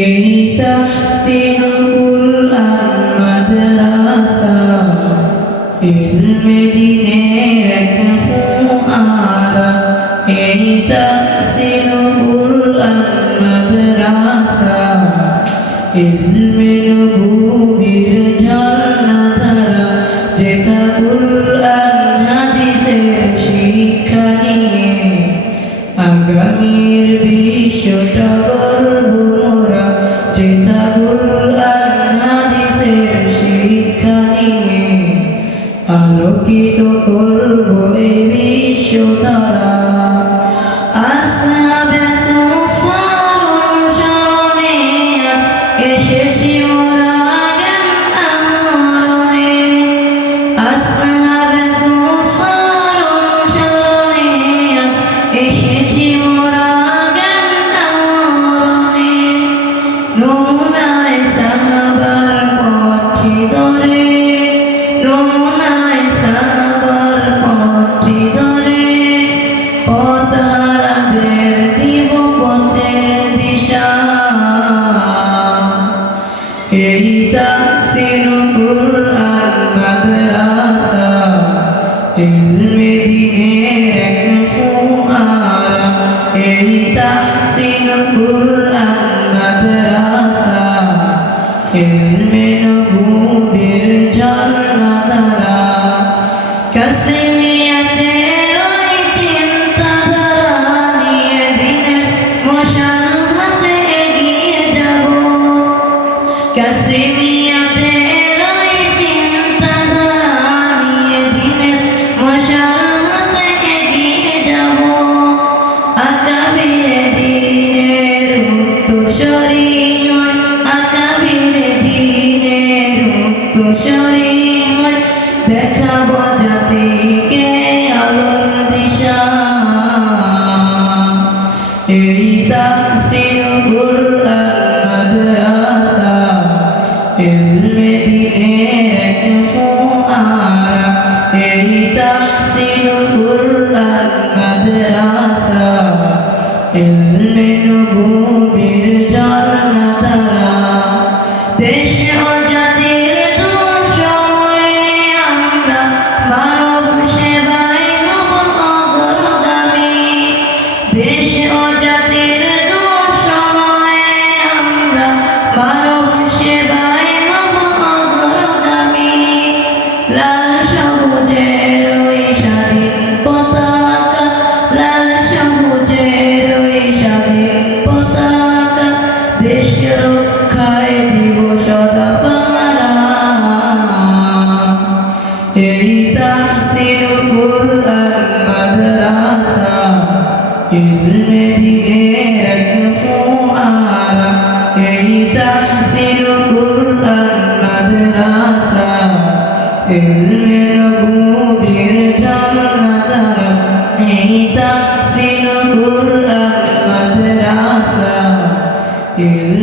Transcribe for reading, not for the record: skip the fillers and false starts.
এই তাহসিনুল কুরআন মাদ্রাসা ইলমে দ্বীনের এক ফুয়ারা। এই তাহসিনুল কুরআন মাদ্রাসা ইলমে নবুয়্যির ঝর্ণাধারা, যেথা কুরআন হাদিসের শিক্ষা নিয়ে আগামীর বিশ্বটা গড়ব মোরা। যেথা কুরআন হাদিসের শিক্ষা নিয়ে আলোকিত করব এই বিশ্বধারা। আসহাবে সুফার অনুসরণে এসেছি মোরা জ্ঞান আহরণে। আসহাবে সুফার অনুসরণে এসেছি মোরা জ্ঞান আহরণে। নমুনায় সাহাবার পথটি ধরে, নমুনায় সাহাবার পথটি ধরে পথহারাদের দিব পথের দিশা। এই তাহসিনুল কুরআন মাদ্রাসা ইলমে দ্বীনের এক ফুয়ারা। এই তাহসিনুল কুরআন মাদ্রাসা ইলমে নবুয়্যির ঝর্ণাধারা। কাসমিয়াতের ওই চিন্তাধারা নিয়ে দিনের মশাল হাতে এগিয়ে যাব। কাসমিয়াতের ওই চিন্তাধারা নিয়ে দিনের মশাল হাতে এগিয়ে যাব। আকাবিরে দ্বীনের উত্তরসূরি হই, আকাবিরে দ্বীনের উত্তরসূরি হই, দেখাবো জাতিকে আলোর দিশা। এই তাহসিনুল কুরআন মাদ্রাসা ইলমে দ্বীনের এক ফুয়ারা। এই তাহসিনুল কুরআন মাদ্রাসা ইলমে নবুয়্যির ঝর্ণাধারা। দেশ ও জাতির দুঃসময়ে আমরা মানব সেবায় হব অগ্রগামী। দেশ ও জাতির দুঃসময়ে আমরা মানব সেবায় হব অগ্রগামী। লাল সবুজের ওই স্বাধীন পতাকা, লাল সবুজের ওই স্বাধীন পতাকা, দেশ রক্ষায় দিব সদা পাহারা। এই তাহসিনুল কুরআন মাদ্রাসা ইলমে দ্বীনের এক ফুয়ারা। এই তাহসিনুল কুরআন মাদ্রাসা ইলমে নবুয়্যির ঝর্ণাধারা। এই তাহসিনুল কুরআন মাদ্রাসা ইলমে